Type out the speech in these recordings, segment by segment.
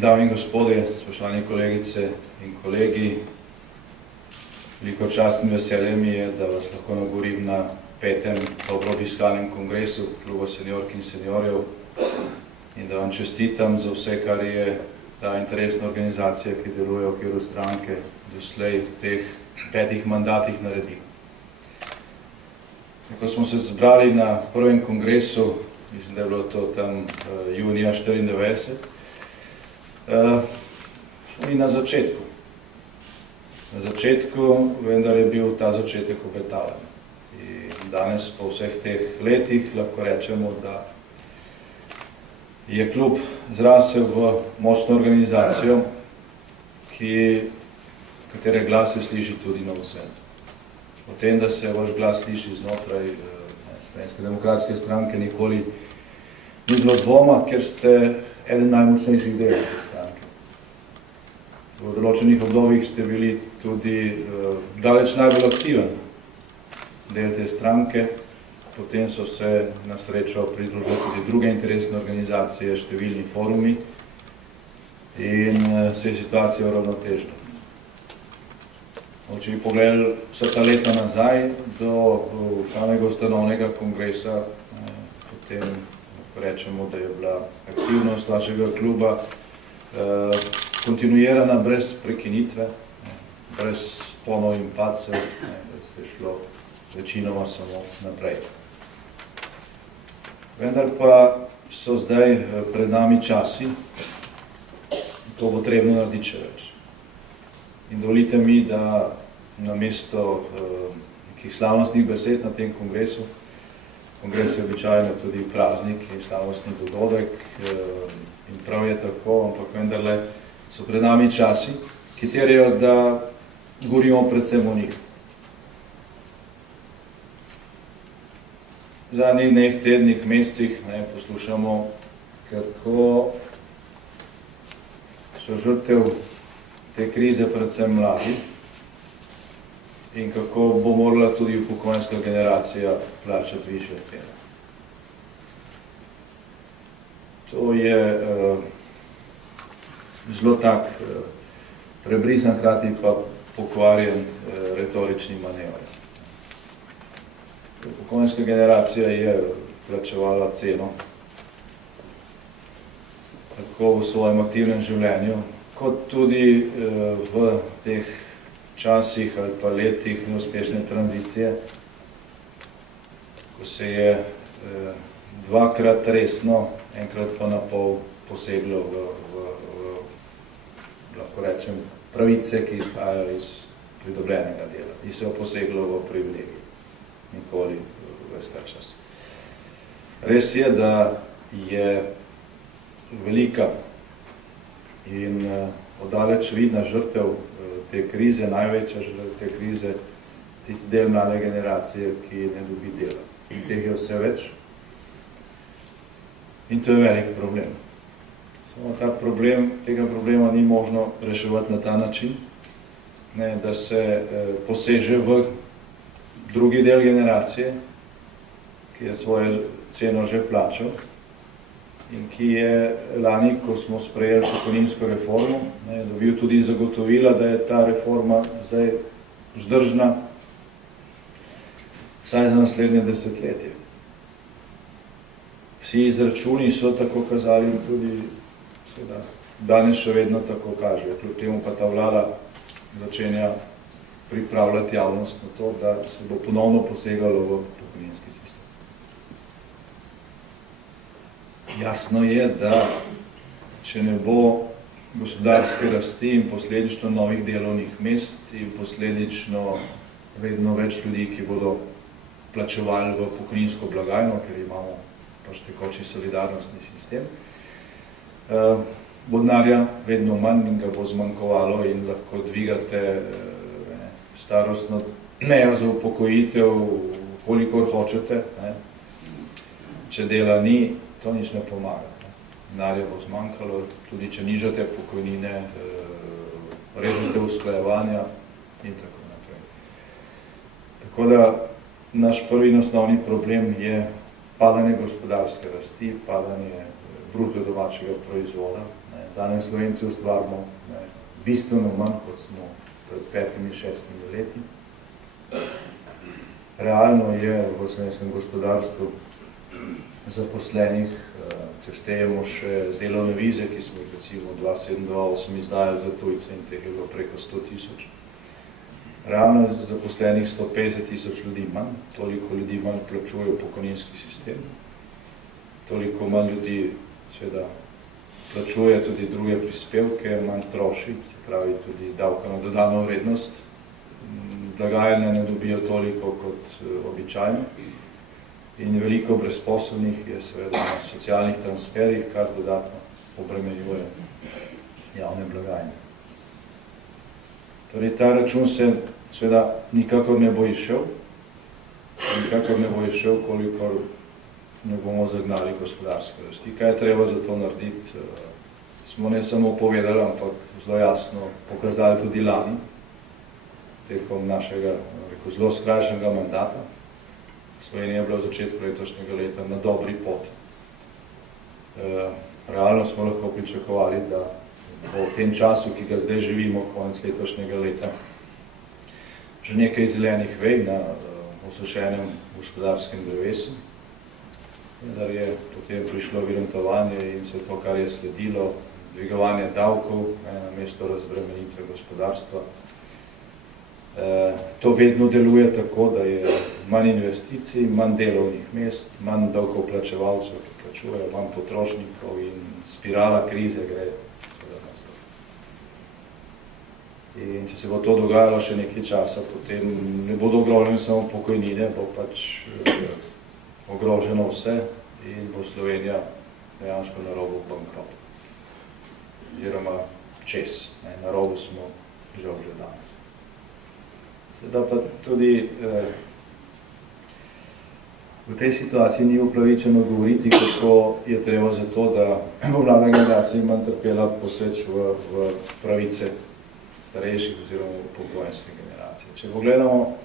Dame in gospodje, spoštovani kolegice in kolegi, veliko čast in veselje mi je, da vas lahko nagovorim na 5. Obrobiskalnem kongresu Kluba seniork in seniorjev in da vam čestitam za vse, kar je ta interesna organizacija, ki deluje v okviru stranke, doslej v teh 5 mandatih naredila. Ko smo se zbrali na prvem kongresu, mislim, da je bilo to tam junija 1994, smo mi na začetku. Na začetku, vendar je bil ta začetek obetaven. In danes, po vseh teh letih, lahko rečemo, da je klub zrasel v močno organizacijo, katere glas se sliši tudi na vsem. O tem, da se vaš glas sliši znotraj Slovenske demokratske stranke, nikoli ni bilo dvoma, ker ste eden najmočnejših delov te stranke. V določenih obdobjih ste bili tudi daleč najbolj aktiven del te stranke, potem so se na srečo pridružili tudi druge interesne organizacije, številni forumi in se je situacija uravnotežila. Če bi pogledali vsa ta leta nazaj do samega ustanovnega kongresa, potem rečemo, da je bila aktivnost vašega kluba kontinuirana, brez prekinitve, brez ponov in padcev, da se je šlo večinoma samo naprej. Vendar pa so zdaj pred nami časi, ko bo potrebno narediti še več. In dovolite mi, da namesto nekih slavnostnih besed na tem kongresu, kongres je običajno tudi praznik in slavnostni dogodek in prav je tako, ampak vendarle so pred nami časi, ki terjajo, da govorimo predvsem o njih. V zadnjih dneh, tednih, mesecih poslušamo, kako so žrtev te krize predvsem mladi in kako bo morala tudi upokojenska generacija plačati višje cene. To je zelo tak prebrisan, hkrati pa pokvarjen retorični manever. Upokojenska generacija je plačevala ceno tako v svojem aktivnem življenju, kot tudi v teh časih ali pa letih neuspešne tranzicije, ko se je dvakrat resno, enkrat pa na pol poseglo v lahko rečem, pravice, ki izhajajo iz pridobljenega dela. In se je poseglo v privilegij. Nikoli ves ta čas. Res je, da je velika in odaleč vidna žrtev te krize, največja žrtev te krize, tisti del mlade generacije, ki ne dobi dela. In teh je vse več. In to je velik problem. Samo tega problema ni možno reševati na ta način, da se poseže v drugi del generacije, ki je svojo ceno že plačal, in ki je lani, ko smo sprejeli pokojninsko reformo, dobil tudi zagotovila, da je ta reforma zdaj vzdržna vsaj za naslednje desetletje. Vsi izračuni so tako kazali in tudi danes še vedno tako kažejo. Kljub temu pa ta vlada začenja pripravljati javnost na to, da se bo ponovno posegalo v pokojninski sistem. Jasno je, da če ne bo gospodarske rasti in posledično novih delovnih mest in posledično vedno več ljudi, ki bodo plačevali v pokojninsko blagajno, ker imamo pač tekoči solidarnostni sistem, bo denarja vedno manj in ga bo zmanjkovalo in lahko dvigate starostno mejo za upokojitev, kolikor hočete. Če dela ni, to nič ne pomaga. Denarja bo zmanjkalo, tudi če nižate pokojnine, režete usklajevanja in tako naprej. Tako da naš prvi in osnovni problem je padanje gospodarske rasti, padanje bruto domačega proizvoda, Danes Slovenci ustvarimo bistveno manj, kot smo pred 5-6 leti. Realno je v slovenskem gospodarstvu zaposlenih, če štejemo še delovne vize, ki smo jih recimo 2007-2008 izdajali za tujce in teh je bilo preko 100 000. Realno je zaposlenih 150 000 ljudi manj, toliko ljudi manj plačujejo pokojninski sistem, toliko manj ljudi seveda plačuje tudi druge prispevke, manj troši, se pravi tudi davka na dodano vrednost, blagajne ne dobijo toliko kot običajno in veliko brezposobnih je seveda na socialnih transferih, kar dodatno obremenjuje javne blagajne. Torej, ta račun se seveda nikakor ne bo izšel, kolikor ne bomo zagnali gospodarske rasti. Kaj je treba za to narediti? Smo ne samo povedali, ampak zelo jasno pokazali tudi lani, tekom našega zelo skrajšanega mandata. Slovenija je bila v začetku letošnjega leta na dobri poti. Realno smo lahko pričakovali, da v tem času, ki ga zdaj živimo, konec letošnjega leta, že nekaj zelenih vej na osušenem gospodarskem drevesu, vendar je potem prišlo virentovanje in se to, kar je sledilo, dvigovanje davkov namesto razbremenitve gospodarstva. To vedno deluje tako, da je manj investicij, manj delovnih mest, manj davkoplačevalcev, ki plačujejo, manj potrošnikov in spirala krize gre. In če se bo to dogajalo še nekaj časa, potem ne bodo ogrožene samo pokojnine, bo pač ogroženo vse in bo Slovenija dejansko na robu bankrota. Oziroma čez, na robu smo žal že danes. Sedaj pa tudi v tej situaciji ni upravičeno govoriti, kako je treba za to, da bo mlada generacija manj trpela poseč v pravice starejših oziroma upokojenske generacije. Če pogledamo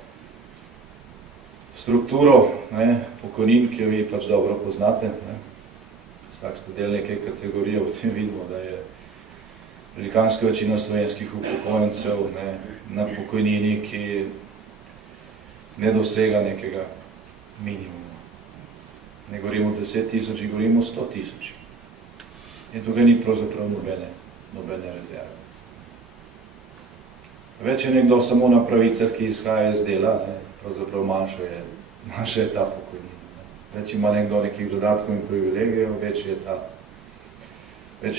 strukturo pokojnin, ki jo vi pač dobro poznate, vsak ste del neke kategorije, v tem vidimo, da je velikanska večina slovenskih upokojencev na pokojnini, ki ne dosega nekega minimuma. Ne govorimo 10 000, govorimo 100 000. In tukaj ni pravzaprav nobene rezerve. Več je nekdo samo na pravicah, ki izhaja iz dela, pravzaprav manjša je ta pokojnina. Več ima nekdo nekih dodatkov in privilegijev, več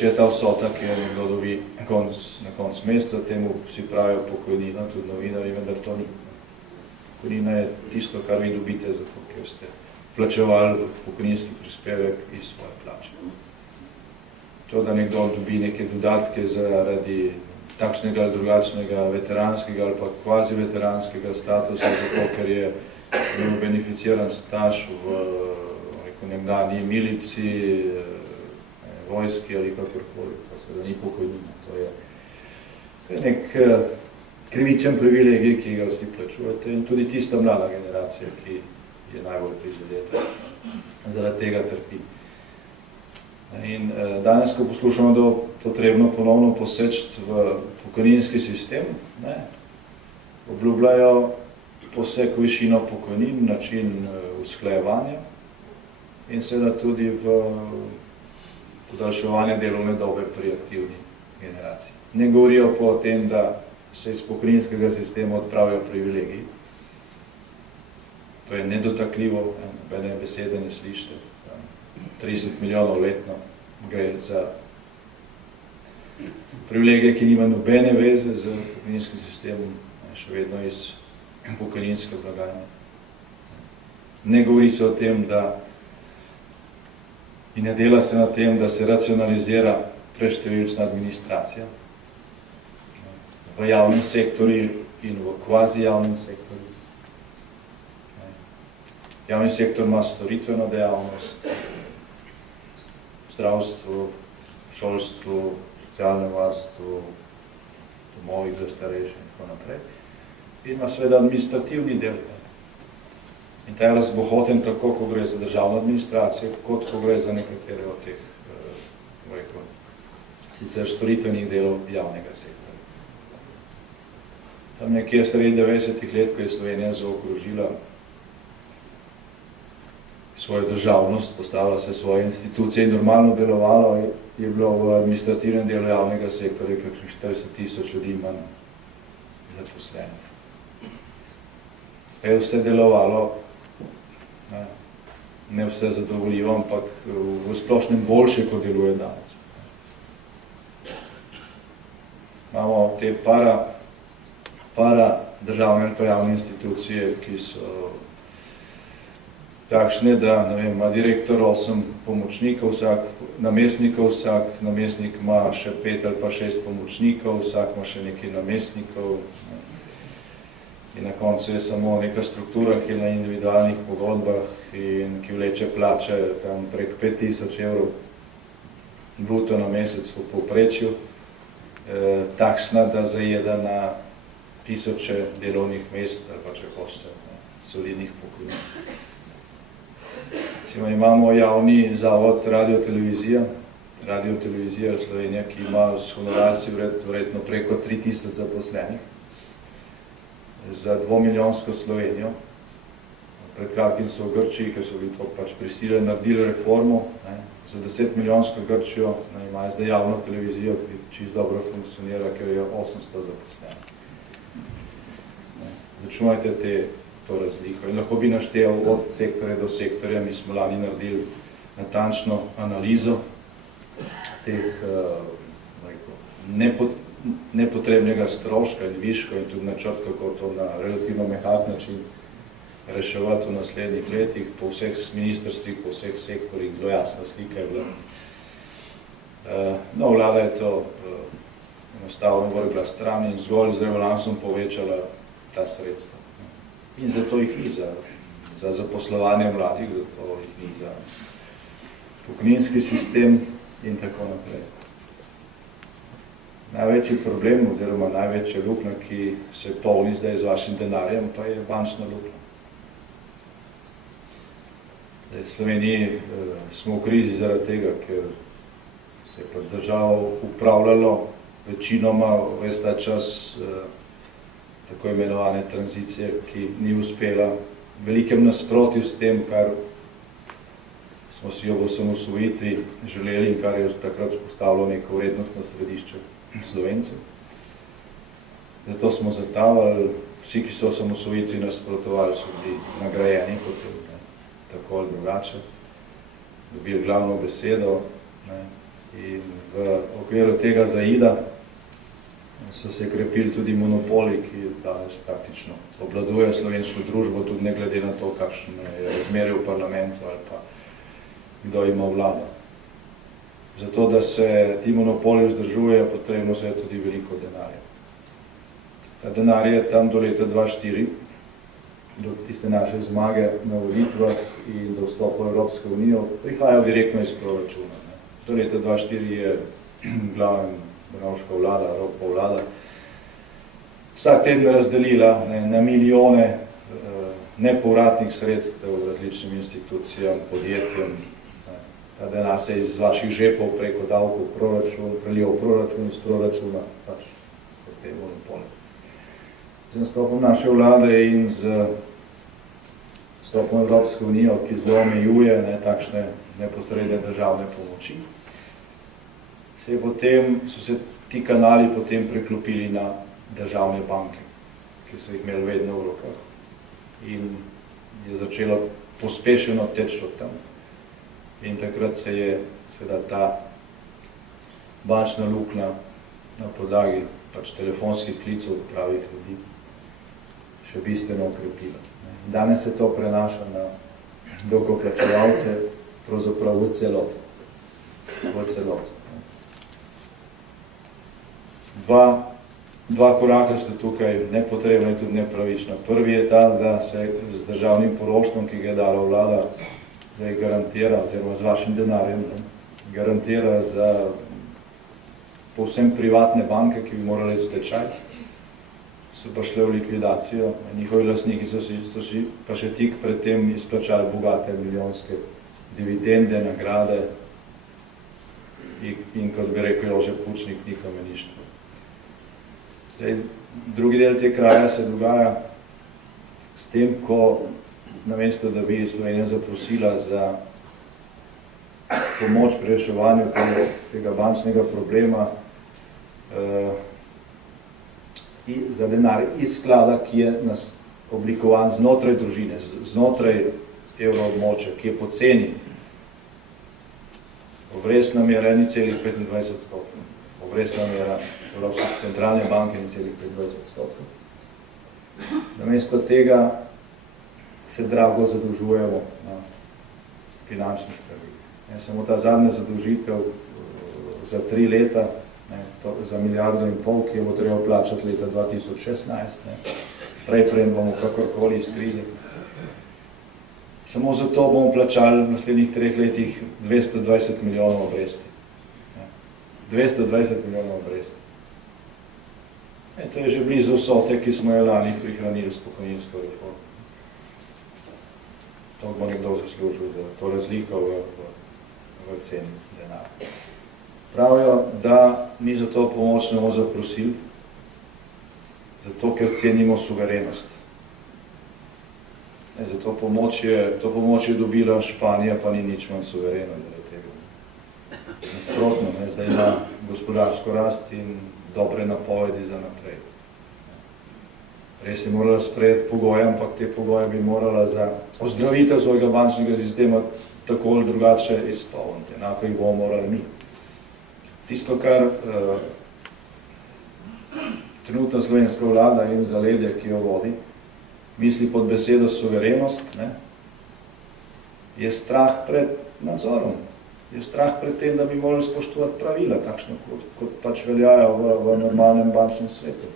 je ta vsota, ki jo nekdo dobi na konc meseca, temu si pravijo pokojnina, tudi novinarji, vendar to ni. Pokojnina je tisto, kar vi dobite, zato ker ste plačevali pokojninski prispevek iz svoje plače. To, da nekdo dobi neke dodatke zaradi takšnega ali drugačnega veteranskega ali pa kvazi veteranskega statusa, zato ker je bil beneficiran staž v nekdanji milici, vojski ali kakorkoli, to seveda ni pokojnina. To je nek krivičen privilegij, ki ga vsi plačujete in tudi tista mlada generacija, ki je najbolj prizadeta, zaradi tega trpi. In danes, ko poslušamo, da je potrebno ponovno poseči v pokojninski sistem, obljubljajo poseg v višino pokojnin, način usklajevanja in seveda tudi v podaljševanje delovne dobe pri aktivni generaciji. Ne govorijo pa o tem, da se iz pokojninskega sistema odpravijo privilegiji. To je nedotakljivo, nobene besede ne slišite. 30 milijonov letno gre za privilegije, ki nima nobene veze z pokojninskim sistemom, še vedno iz pokojninske blagajne. Ne govori se o tem, in ne dela se na tem, da se racionalizira preštevilčna administracija v javnem sektorju in v kvazi javnem sektorju. Javni sektor ima storitveno dejavnost, zdravstvo, šolstvo, socialno varstvo, domovih za starejše in tako naprej. In ima seveda administrativni del. In ta je razbohoten tako, ko gre za državno administracijo, kot ko gre za nekatere od teh sicer storitvenih delov javnega sektorja. Tam nekje sredi 90-ih let, ko je Slovenija zaokrožila svojo državnost, postavila se svoje institucije in normalno delovalo, je bilo v administrativnem delu javnega sektorja kakšnih 40 000 ljudi manj zaposlenih. Je vse delovalo, ne vse zadovoljivo, ampak v splošnem boljše, kot deluje danes. Imamo te para državne ali pa javne institucije, ki so takšne, da ima direktor 8 pomočnikov, vsak namestnik ima še 5 ali pa 6 pomočnikov, vsak ima še nekaj namestnikov. In na koncu je samo neka struktura, ki je na individualnih pogodbah in ki vleče plače tam prek 5000 evrov bruto na mesec v povprečju, takšna, da zajeda na tisoče delovnih mest ali pa če hočete, solidnih pokojnin. Imamo javni zavod Radiotelevizija Slovenija, ki ima s honorarci verjetno preko 3000 zaposlenih za 2-milijonsko Slovenijo. Pred kratkim so v Grčiji, ker so bili to pač prisiljeni, naredili reformo, za 10-milijonsko Grčijo imajo zdaj javno televizijo, ki čisto dobro funkcionira, ker je 800 zaposlenih. Računajte to razliko. In lahko bi naštel od sektorja do sektorja. Mi smo lani naredili natančno analizo teh nepotrebnega stroška in viška in tudi načrt, kako to na relativno mehak način reševati v naslednjih letih. Po vseh ministrstvih, po vseh sektorjih zelo jasna slika je bila. No, vlada je to enostavno vrgla stran in zgolj z rebalansom povečala ta sredstva. In zato jih ni za zaposlovanje mladih, zato jih ni za pokojninski sistem in tako naprej. Največji problem oziroma največja luknja, ki se polni zdaj z vašim denarjem, pa je bančna luknja. V Sloveniji smo v krizi zaradi tega, ker se je pač državo upravljalo večinoma ves ta čas tako imenovane tranzicije, ki ni uspela v velikem nasprotju s tem, kar smo si jo v osamosvojitvi želeli in kar je takrat vzpostavilo neko vrednostno središče Slovencev. Zato smo zatavali, vsi, ki so osamosvojitvi nasprotovali, so bili nagrajeni potem, tako ali drugače, dobili glavno besedo, in v okviru tega zaida so se krepili tudi monopoli, ki danes praktično obvladujejo slovensko družbo, tudi ne glede na to, kakšno je razmerje v parlamentu ali pa kdo ima vlado. Zato, da se ti monopoli vzdržujejo, potrebno se je tudi veliko denarja. Ta denar je tam do leta 2004, do tiste naše zmage na volitvah in do vstopa v Evropsko unijo, prihajal direktno iz proračuna. Do leta 2004 je glavna Drnovška vlada, Ropova vlada, vsak teden razdelila na milijone nepovratnih sredstev različnim institucijam, podjetjem. Ta denar se iz vaših žepov preko davkov proračun, prelijo v proračun, iz proračuna, pač v te monopole. Z nastopom naše vlade in z vstopom Evropske unijo, ki zelo omejuje takšne neposredne državne pomoči, so se ti kanali potem preklopili na državne banke, ki so jih imeli vedno v rokah. In je začelo pospešeno teči od tam. In takrat se je seveda ta bančna luknja na podlagi pač telefonskih klicev pravih ljudi še bistveno okrepila. Danes se to prenaša na davkoplačevalce, pravzaprav v celoto. Dva koraka sta tukaj nepotrebna in tudi nepravična. Prvi je ta, da se z državnim poroštvom, ki ga je dala vlada, zdaj garantira, oziroma z vašim denarjem, garantira za povsem privatne banke, ki bi morali stečaj, so pa šle v likvidacijo. Njihovi lastniki so si pa še tik pred tem izplačali bogate milijonske dividende, nagrade. in kot bi rekel Jože Pučnik, ni kameništvo. Zdaj, drugi del te kraja se dogaja s tem, ko namesto, da bi Slovenija zaprosila za pomoč pri reševanju tega bančnega problema za denar iz sklada, ki je oblikovan znotraj družine, znotraj evroobmočja, ki je poceni. Obrestna mera 1,25%. Obrestna mera Evropske centralne banke 1,25%. Namesto tega se drago zadolžujemo na finančnih trgih. Samo ta zadnja zadolžitev za 3 leta, za 1,5 milijarde, ki jo bo treba plačati leta 2016, prej bomo kakorkoli iz krize. Samo zato bomo plačali v naslednjih 3 letih 220 milijonov obresti. 220 milijonov obresti. To je že blizu vsote, ki smo jo lani prihranili s pokojninsko reformo. To bo nekdo zaslužil za to razliko v ceni denarja. Pravijo, da mi za to pomoč ne bomo zaprosili, zato ker cenimo suverenost. Za to pomoč je dobila Španija, pa ni nič manj suverena zaradi tega. Nasprotno, zdaj ima gospodarsko rast in dobre napovedi za naprej. Res je morala sprejeti pogoje, ampak te pogoje bi morala za ozdravitev svojega bančnega sistema tako ali drugače izpolniti. Enako jih bomo morali mi. Tisto, kar trenutna slovenska vlada in zaledje, ki jo vodi, misli pod besedo suverenost, je strah pred nadzorom. Je strah pred tem, da bi morali spoštovati pravila, takšno kot pač veljajo v normalnem bančnem svetu.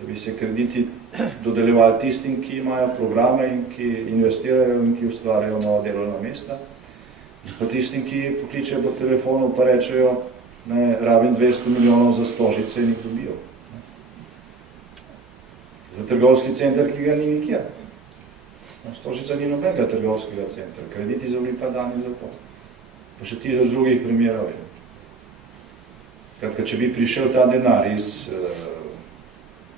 Da bi se krediti dodeljevali tistim, ki imajo programe in ki investirajo in ki ustvarjajo nova delovna mesta, pa tistim, ki pokličejo po telefonu pa rečejo, rabim 200 milijonov za stožice in jih dobijo. Za trgovski center, ki ga ni nikjer. Stožica ni nobenega trgovskega centra, krediti so bili pa dani za to. Pa še 1000 drugih primerov je. Skratka, če bi prišel ta denar iz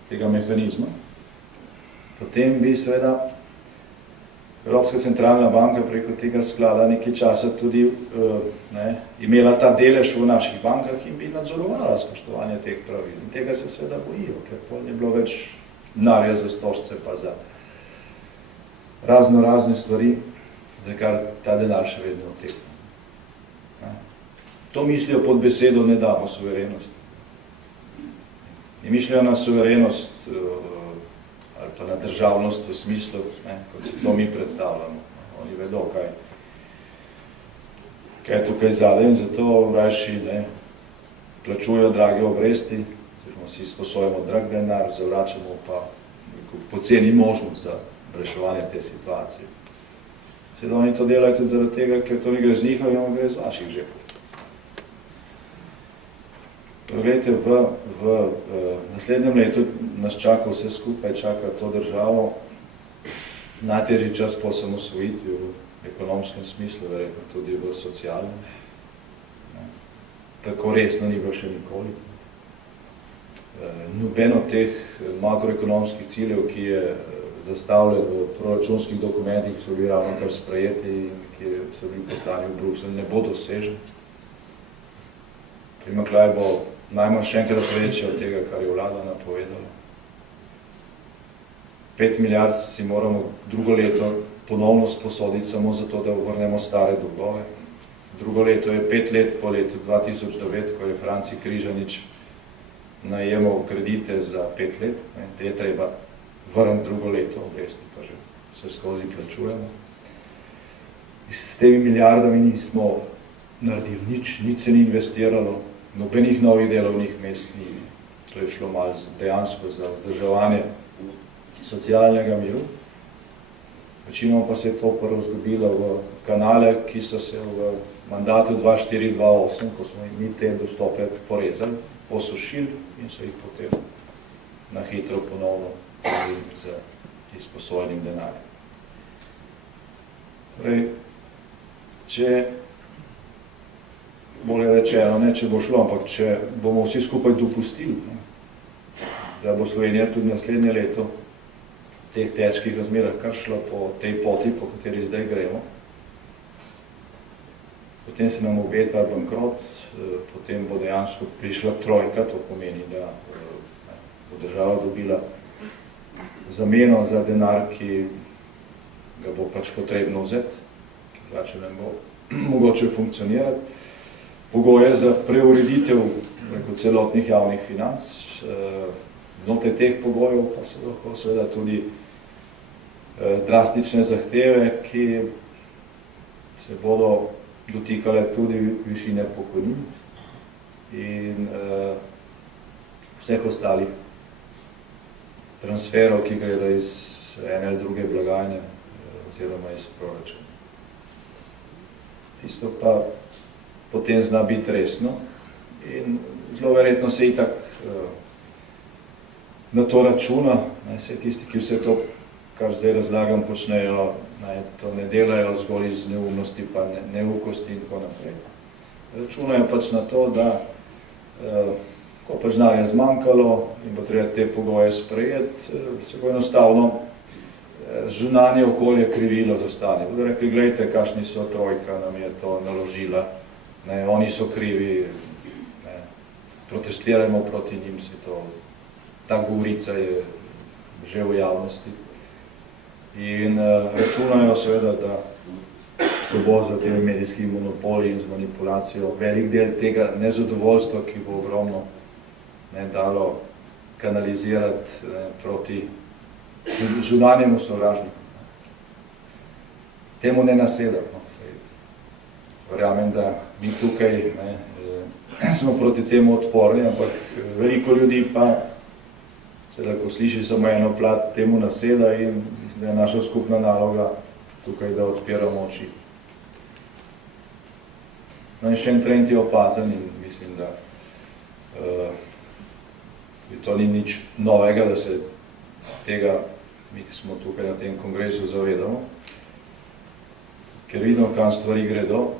tega mehanizma, potem bi seveda Evropska centralna banka preko tega sklada nekaj časa tudi imela ta delež v naših bankah in bi nadzorovala spoštovanje teh pravil. In tega se seveda bojijo, ker pol ni bilo več denarja za stožce pa za razne stvari, za kar ta denar še vedno odtekne. To mislijo pod besedo ne damo suverenosti. Ne mislijo na suverenost ali pa na državnost v smislu, kot se to mi predstavljamo. Oni vedo, kaj je tukaj zadaj in zato rajši plačujejo drage obresti, oziroma si izposojamo drag denar, zavračamo pa poceni možnost za reševanje te situacije. Seveda oni to delajo tudi zaradi tega, ker to ne gre z njihovim, ampak gre z vaših žepov. Glejte, v naslednjem letu nas čaka vse skupaj, čaka to državo, najtežji čas po osamosvojitvi v ekonomskem smislu, verjetno tudi v socialnem. Tako resno ni bilo še nikoli. Noben od teh makroekonomskih ciljev, ki je zastavljen v proračunskih dokumentih, ki so bili ravno kar sprejeti in ki so bili poslani v Bruselj, ne bo dosežen. Primanjkljaj bo najmanj še enkrat večji od tega, kar je vlada napovedala. 5 milijard si moramo drugo leto ponovno sposoditi samo zato, da vrnemo stare dolgove. Drugo leto je 5 let po letu 2009, ko je Franci Križanič najemal kredite za 5 let. Te je treba vrniti drugo leto, obresti pa že se skozi plačujemo. S temi milijardami nismo naredili nič se ni investiralo, nobenih novih delovnih mest ni. To je šlo malo dejansko za vzdrževanje socialnega miru. Večinoma pa se je to porazgubilo v kanale, ki so se v mandatu 2004-2008, ko smo mi te dostope porezali, posušili in so jih potem na hitro ponovno z izposojenim denarjem. Torej, če bolje rečeno, ne, če bo šlo, ampak če bomo vsi skupaj dopustili, ne, da bo Slovenija tudi naslednje leto v teh težkih razmerah kar šla po tej poti, po kateri zdaj gremo, potem se nam obeta bankrot, potem bo dejansko prišla trojka, to pomeni, da bo država dobila zameno za denar, ki ga bo pač potrebno vzeti, ki drugače ne bo mogoče funkcionirati. Pogoje za preureditev celotnih javnih financ, znotraj teh pogojev pa so lahko seveda tudi drastične zahteve, ki se bodo dotikale tudi višine pokojnin in vseh ostalih transferov, ki gredo iz ene ali druge blagajne oziroma iz proračuna. Tisto pa potem zna biti resno in zelo verjetno se itak na to računa, vse tisti, ki vse to, kar zdaj razlagam, počnejo, to ne delajo zgolj iz neumnosti, pa neukosti in tako naprej. Računajo pač na to, da ko pač denarja zmanjkalo in bo treba te pogoje sprejeti, se bo enostavno zunanje okolje krivilo za stanje. Bodo rekli, glejte, kakšni so, trojka nam je to naložila, ne, oni so krivi, ne, protestirajmo proti njim, se to, ta govorica je že v javnosti. In računajo seveda, da se bo za te medijski monopoli in z manipulacijo velik del tega nezadovoljstva, ki bo ogromno dalo kanalizirati proti zunanjemu sovražniku. Temu ne nasedam. Verjamem, da mi tukaj smo proti temu odporni, ampak veliko ljudi pa, seveda, ko sliši samo eno plat, temu naseda in mislim, da je naša skupna naloga tukaj, da odpiramo oči. No in še en trend je opazen in mislim, da to ni nič novega, da se tega, mi smo tukaj na tem kongresu, zavedamo, ker vidimo, kam stvari gredo.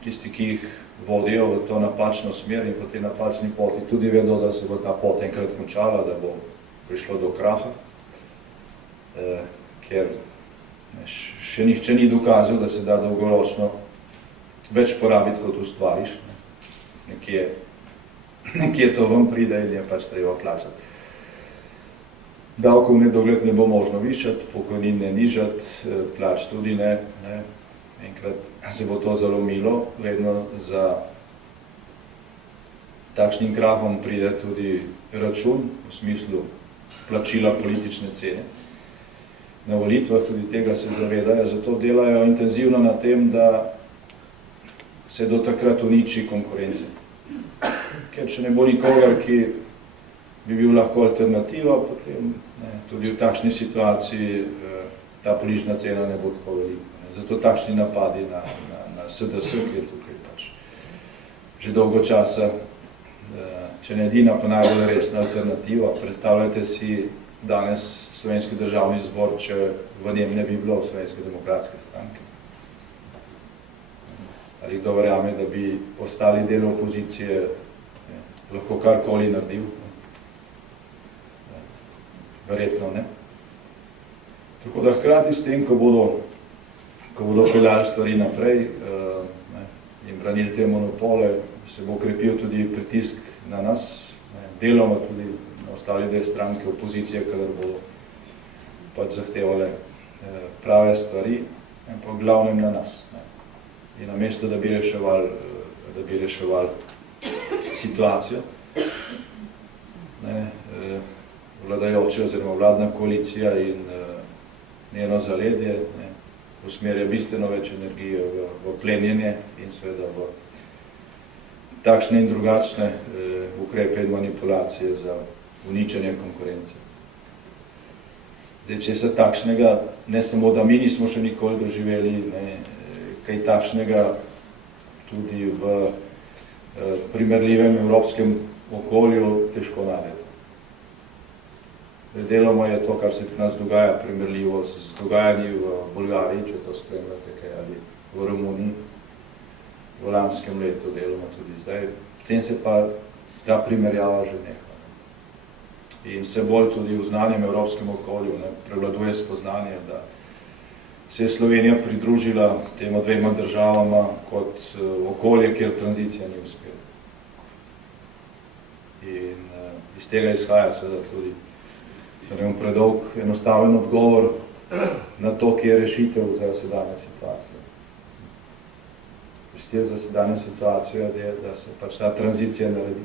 Tisti, ki jih vodijo v to napačno smer in po tej napačni poti, tudi vedo, da se bo ta pot enkrat končala, da bo prišlo do kraha, ker še nihče ni dokazal, da se da dolgoročno več porabiti, kot ustvariš. Nekje to vam pride in je pač treba plačati. Davkov nedogled ne bo možno višati, pokojnin ne nižati, plač tudi ne. Enkrat se bo to zalomilo, vedno za takšnim krahom pride tudi račun, v smislu plačila politične cene. Na volitvah tudi tega se zavedajo, zato delajo intenzivno na tem, da se do takrat uniči konkurence. Ker če ne bo nikogar, ki bi bil lahko alternativa, potem tudi v takšni situaciji ta politična cena ne bo tako velika. Zato takšni napadi na SDS, ki je tukaj pač že dolgo časa, če ne edina, pa najbolj resna alternativa. Predstavljajte si danes Slovenski državni zbor, če v njem ne bi bilo Slovenske demokratske stranke. Ali kdo verjame, da bi ostali del opozicije lahko karkoli naredil? Verjetno ne. Tako da hkrati s tem, ko bodo peljali stvari naprej in branili te monopole, se bo krepil tudi pritisk na nas, deloma tudi na ostali del stranke opozicije, kadar bodo pač zahtevale prave stvari, pa v glavnem na nas. In namesto, da bi reševali situacijo, vladajoče oziroma vladna koalicija in njeno zaledje usmerja bistveno več energije v plenjenje in seveda v takšne in drugačne ukrepe in manipulacije za uničenje konkurence. Zdaj, česa takšnega, ne samo, da mi nismo še nikoli doživeli, kaj takšnega tudi v primerljivem evropskem okolju težko narediti. Deloma je to, kar se pri nas dogaja, primerljivo z dogajanji v Bolgariji, če to spremljate kaj, ali v Romuniji. v lanskem letu, deloma tudi zdaj. Potem se pa ta primerjava že neha. In se bolj tudi v znanjem evropskem okolju prevladuje spoznanje, da se je Slovenija pridružila tema dvema državama kot okolje, kjer tranzicija ni uspela. In iz tega izhaja seveda tudi, da ne bom predolg, enostaven odgovor na to, ki je rešitev za sedanje situacijo. Rešitev za sedanje situacijo je, da se pač ta tranzicija naredi.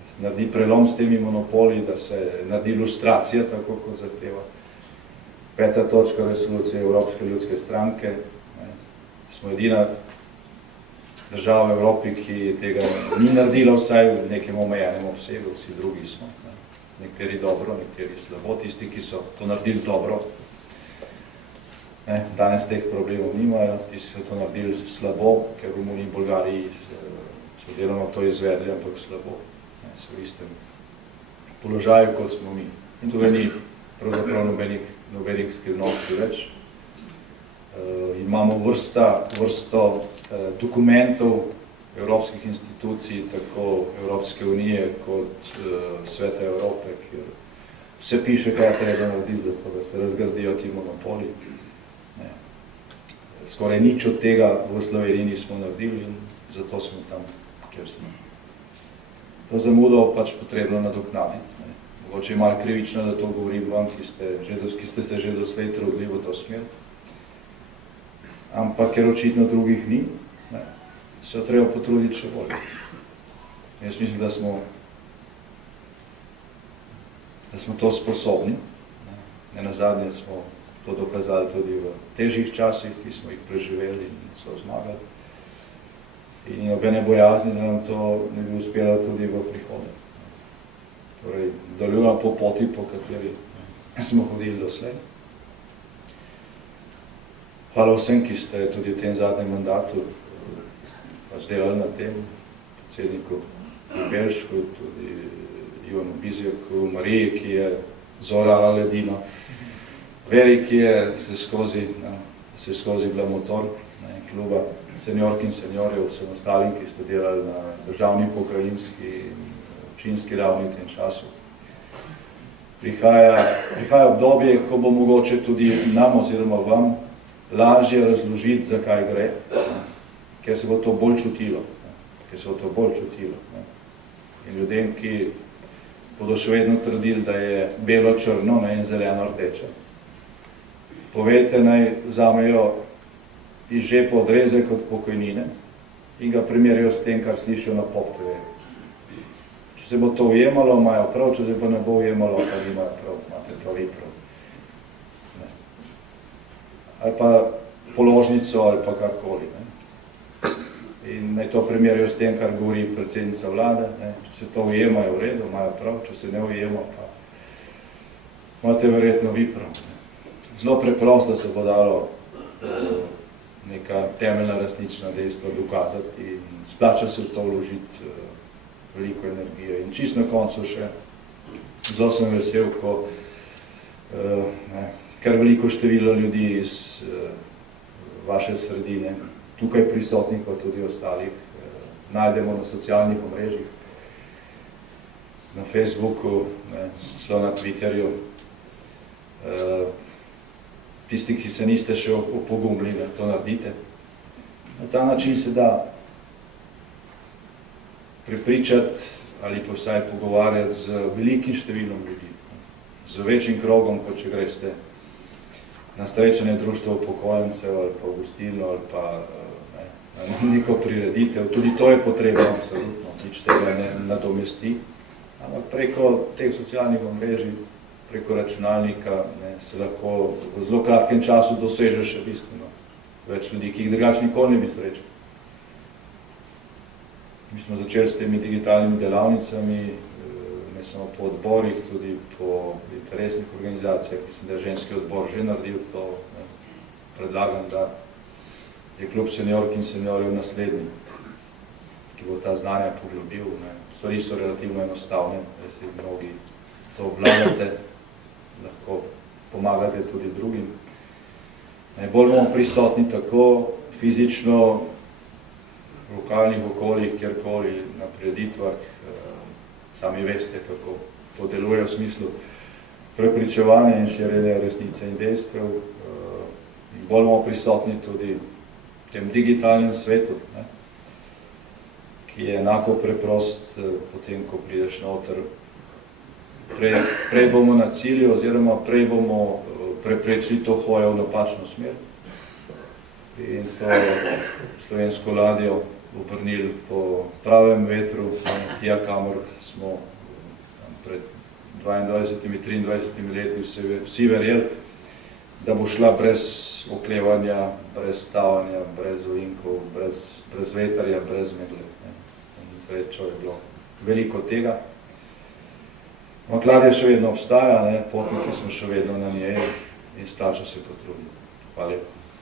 Da se naredi prelom s temi monopoli, da se naredi ilustracija, tako kot zahteva 5. točka resolucije Evropske ljudske stranke. Smo edina država v Evropi, ki tega ni naredila vsaj v nekem omejenem obsegu, vsi drugi smo. Nekateri dobro, nekateri slabo, tisti, ki so to naredili dobro. Danes teh problemov nimajo, tisti so to naredili slabo, ker v Romuniji in Bolgariji so deloma to izvedli, ampak slabo. So v istem položaju, kot smo mi. In tukaj ni pravzaprav nobenih skrivnosti več. Imamo vrsto dokumentov evropskih institucij, tako Evropske unije kot Sveta Evrope, kjer vse piše, kaj je treba narediti, zato da se razgradijo ti monopoli. Skoraj nič od tega v Sloveniji nismo naredili in zato smo tam, kjer smo. To zamudo pač potrebno nadoknaditi. Mogoče je malo krivično, da to govorim vam, ki ste se že doslej trudili v to smer. Ampak ker očitno drugih ni, se jo treba potruditi še bolj. Jaz mislim, da smo to sposobni. Nenazadnje smo to dokazali tudi v težjih časih, ki smo jih preživeli in so zmagali. In nobene bojazni, da nam to ne bi uspelo tudi v prihodnje. Torej, nadaljujemo po poti, po kateri smo hodili doslej. Hvala vsem, ki ste tudi v tem zadnjem mandatu delali na tem, predsedniku Belšku, tudi Ivanu Bizjaku, Mariji, ki je zorala ledino, Veri, ki je se skozi bila motor kluba seniork in seniorjev, vsem ostalim, ki ste delali na državni, pokrajinski in občinski ravni v tem času. Prihaja obdobje, ko bo mogoče tudi nam oziroma vam lažje razložiti, zakaj gre, ker se bo to bolj čutilo. In ljudem, ki bodo še vedno trdili, da je belo-črno in zeleno-rdeče, povedite, naj vzamejo iz žepa odrezek od pokojnine in ga primerjajo s tem, kar slišijo na Pop TV. Če se bo to ujemalo, imajo prav, če se pa ne bo ujemalo, pa nimajo prav, imate pa vi prav. Ali pa položnico, ali pa karkoli. In naj to primerjajo s tem, kar govori predsednica vlade. Če se to ujema, je v redu, imajo prav, če se ne ujema, pa imate verjetno vi prav. Zelo preprosto se bo dalo neka temeljna resnična dejstva dokazati in splača se v to vložiti veliko energije. In čisto na koncu še, zelo sem vesel, ko kar veliko število ljudi iz vaše sredine, tukaj prisotnih, pa tudi ostalih, najdemo na socialnih omrežjih, na Facebooku, celo na Twitterju. Tisti, ki se niste še opogumili, da to naredite. Na ta način se da prepričati ali pa vsaj pogovarjati z velikim številom ljudi, z večjim krogom, kot če greste na srečanje društva upokojencev ali pa v gostilno ali pa na neko prireditev. Tudi to je potrebno, absolutno, nič tega ne nadomesti. Ampak preko teh socialnih omrežij, preko računalnika se lahko v zelo kratkem času doseže še bistveno več ljudi, ki jih drugače nikoli ne bi srečali. Mi smo začeli s temi digitalnimi delavnicami, ne samo po odborih, tudi po interesnih organizacijah. Mislim, da je ženski odbor že naredil to. Predlagam, da je klub seniork in seniorjev naslednji, ki bo ta znanja poglobil. Stvari so relativno enostavne, da se mnogi to obvladate, lahko pomagate tudi drugim. Najbolj bomo prisotni tako fizično lokalnih okoljih, kjerkoli, na prireditvah, sami veste, kako to deluje v smislu prepričevanja in širjenja resnice in dejstev. In bolj bomo prisotni tudi v tem digitalnem svetu, ne, ki je enako preprost, potem, ko prideš noter. Prej bomo na cilju, oziroma prej bomo preprečili to hojo v napačno smer in to slovensko ladjo obrnili po pravem vetru, tja, kamor smo pred 22-23 leti vsi verjeli, da bo šla brez oklevanja, brez stavanja, brez ovinkov, brez vetrja, brez megle. In srečo je bilo veliko tega. Ampak ladja še vedno obstaja, potniki smo še vedno na njej in splača se potruditi. Hvala lepa.